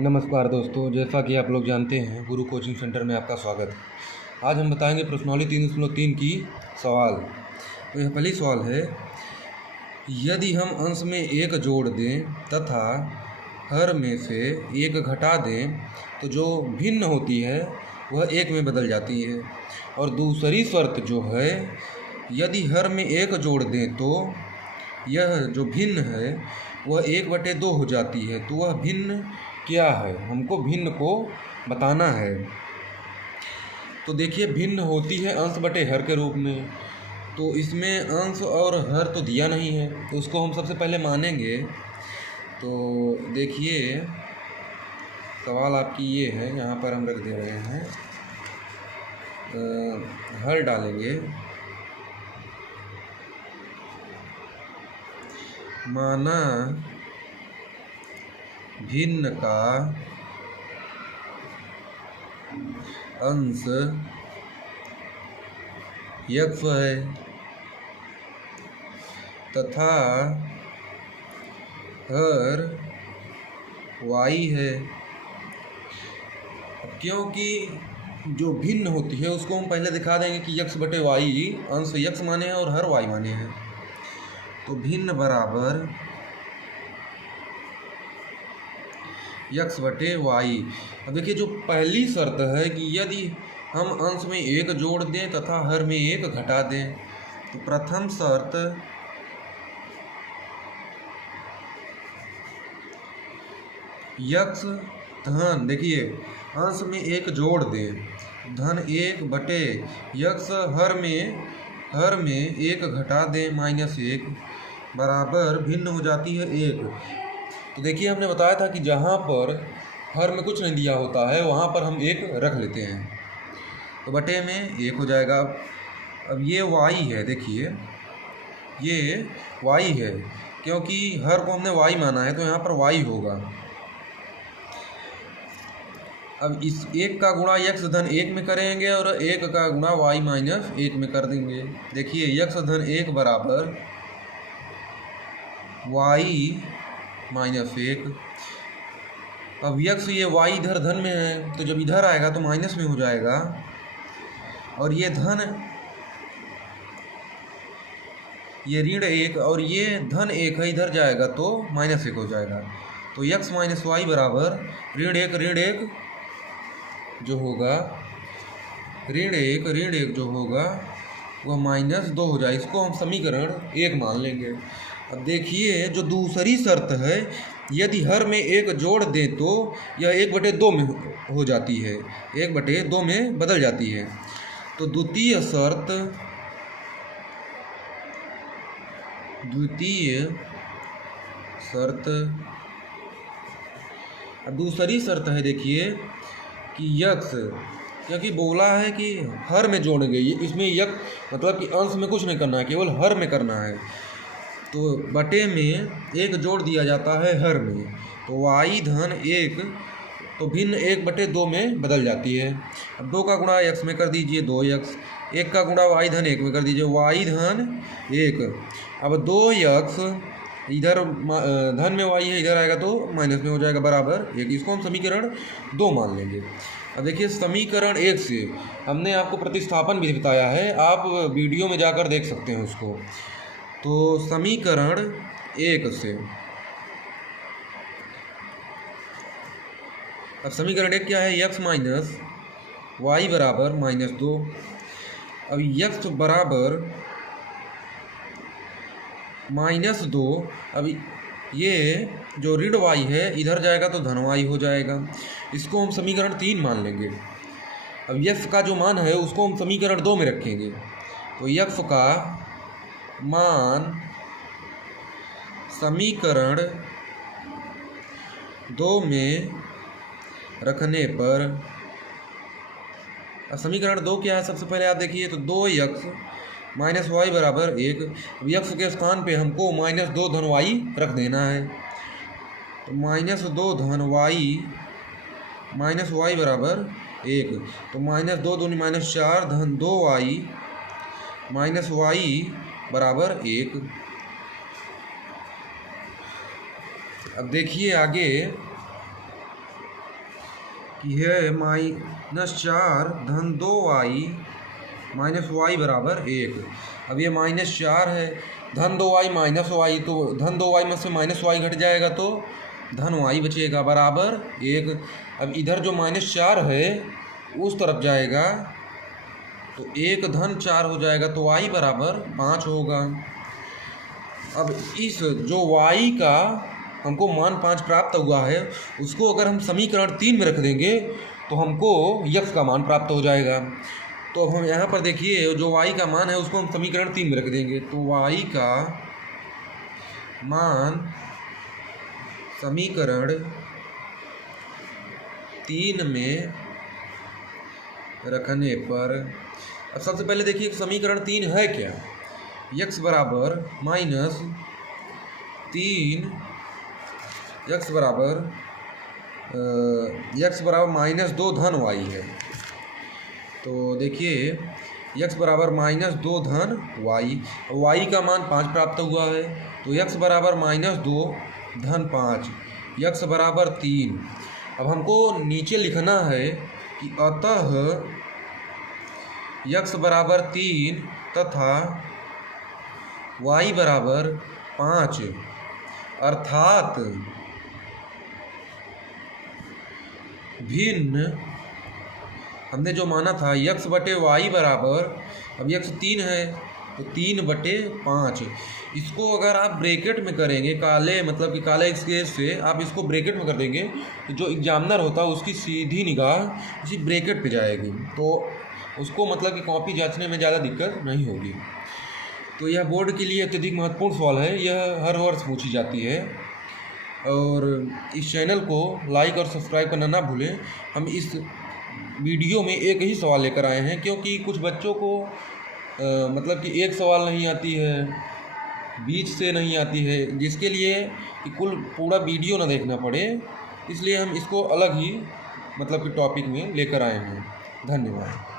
नमस्कार दोस्तों, जैसा कि आप लोग जानते हैं गुरु कोचिंग सेंटर में आपका स्वागत है। आज हम बताएंगे प्रश्नावली 3.3 की सवाल। तो यह पहली सवाल है, यदि हम अंश में एक जोड़ दें तथा हर में से एक घटा दें तो जो भिन्न होती है वह एक में बदल जाती है। और दूसरी शर्त जो है, यदि हर में एक जोड़ दें तो यह जो भिन्न है वह 1/2 हो जाती है। तो वह भिन्न क्या है, हमको भिन्न को बताना है। तो देखिए, भिन्न होती है अंश बटे हर के रूप में। तो इसमें अंश और हर तो दिया नहीं है, तो उसको हम सबसे पहले मानेंगे। तो देखिए, सवाल आपकी ये है, यहाँ पर हम रख दे रहे हैं, हर डालेंगे। माना भिन्न का अंश x है तथा हर y है। क्योंकि जो भिन्न होती है उसको हम पहले दिखा देंगे कि x बटे y, अंश x माने हैं और हर y माने हैं। तो भिन्न बराबर x बटे y। अब देखिए, जो पहली शर्त है कि यदि हम अंश में एक जोड़ दें तथा हर में एक घटा दें, तो प्रथम शर्त x धन, देखिए अंश में एक जोड़ दें धन 1/x, हर में एक घटा दें -1 बराबर भिन्न हो जाती है 1। तो देखिए, हमने बताया था कि जहाँ पर हर में कुछ नहीं दिया होता है वहाँ पर हम एक रख लेते हैं, तो बटे में 1 हो जाएगा। अब ये y है, देखिए ये y है, क्योंकि हर को हमने y माना है तो यहाँ पर y होगा। अब इस 1 का गुणा x धन 1 में करेंगे और 1 का गुणा y -1 में कर देंगे। देखिए, x धन 1 बराबर y -1। अब x, ये y इधर धन में है तो जब इधर आएगा तो माइनस में हो जाएगा, और ये धन, ये ऋण 1 और ये धन 1 है, इधर जाएगा तो -1 हो जाएगा। तो x -y बराबर ऋण 1 जो होगा, ऋण 1 जो होगा वह -2 हो जाए। इसको हम समीकरण 1 मान लेंगे। अब देखिए, जो दूसरी शर्त है, यदि हर में एक जोड़ दें तो यह 1/2 में हो जाती है, 1/2 में बदल जाती है। तो द्वितीय शर्त, दूसरी शर्त है, देखिए कि x, क्योंकि बोला है कि हर में जोड़ेंगे, इसमें x मतलब कि अंश में कुछ नहीं करना है, केवल हर में करना है। तो बटे में 1 जोड़ दिया जाता है हर में, तो y धन 1 तो भिन्न 1/2 में बदल जाती है। अब 2 का गुणा x में कर दीजिए 2x, 1 का गुणा y धन 1 में कर दीजिए y धन 1। अब 2x इधर धन में y है, इधर आएगा तो माइनस में हो जाएगा बराबर 1। इसको हम समीकरण 2 मान लेंगे। अब देखिए, समीकरण 1 से हमने आपको प्रतिस्थापन भी बताया है, आप वीडियो में जाकर देख सकते हैं उसको। तो समीकरण 1 से, अब समीकरण 1 क्या है, x -y बराबर -2। अब x बराबर -2, अब ये जो ऋण y है इधर जाएगा तो धन y हो जाएगा। इसको हम समीकरण 3 मान लेंगे। अब x का जो मान है उसको हम समीकरण 2 में रखेंगे। तो x का मान समीकरण 2 में रखने पर, समीकरण 2 क्या है, सबसे पहले आप देखिए, तो 2x -y बराबर 1। x के स्थान पे हमको -2 धन y रख देना है, तो -2 धन y बराबर 1। तो -2 दूनी -4 धन 2y -y बराबर 1। अब देखिए आगे, कि है -4 धन 2y माइनस वाई बराबर 1। अब ये -4 है, धन 2y माइनस वाई, तो धन 2y में से माइनस वाई घट जाएगा तो धन वाई बचेगा बराबर 1। अब इधर जो -4 है उस तरफ जाएगा तो 1 धन 4 हो जाएगा, तो y बराबर 5 होगा। अब इस जो y का हमको मान 5 प्राप्त हुआ है उसको अगर हम समीकरण 3 में रख देंगे तो हमको x का मान प्राप्त हो जाएगा। तो अब हम यहाँ पर देखिए जो y का मान है उसको हम समीकरण 3 में रख देंगे, तो y का मान समीकरण 3 में रखने पर, अब सबसे पहले देखिए समीकरण 3 है क्या। x बराबर -3, x बराबर -2 धन y है। तो देखिए x बराबर -2 धन y का मान 5 प्राप्त हुआ है, तो x बराबर -2 धन 5, x बराबर 3। अब हमको नीचे लिखना है कि अतः x बराबर 3 तथा y बराबर 5, अर्थात भिन्न हमने जो माना था x बटे y बराबर, अब x 3 है तो 3/5। इसको अगर आप ब्रैकेट में करेंगे, काले मतलब कि काले स्केच से आप इसको ब्रैकेट में कर देंगे तो जो एग्जामिनर होता है उसकी सीधी निगाह इसी ब्रैकेट पे जाएगी, तो उसको मतलब कि कॉपी जांचने में ज़्यादा दिक्कत नहीं होगी। तो यह बोर्ड के लिए अत्यधिक महत्वपूर्ण सवाल है, यह हर वर्ष पूछी जाती है। और इस चैनल को लाइक और सब्सक्राइब करना ना भूलें। हम इस वीडियो में एक ही सवाल लेकर आए हैं क्योंकि कुछ बच्चों को मतलब कि एक सवाल नहीं आती है, बीच से नहीं आती है, जिसके लिए कि कुल पूरा वीडियो ना देखना पड़े, इसलिए हम इसको अलग ही मतलब कि टॉपिक में लेकर आए हैं। धन्यवाद।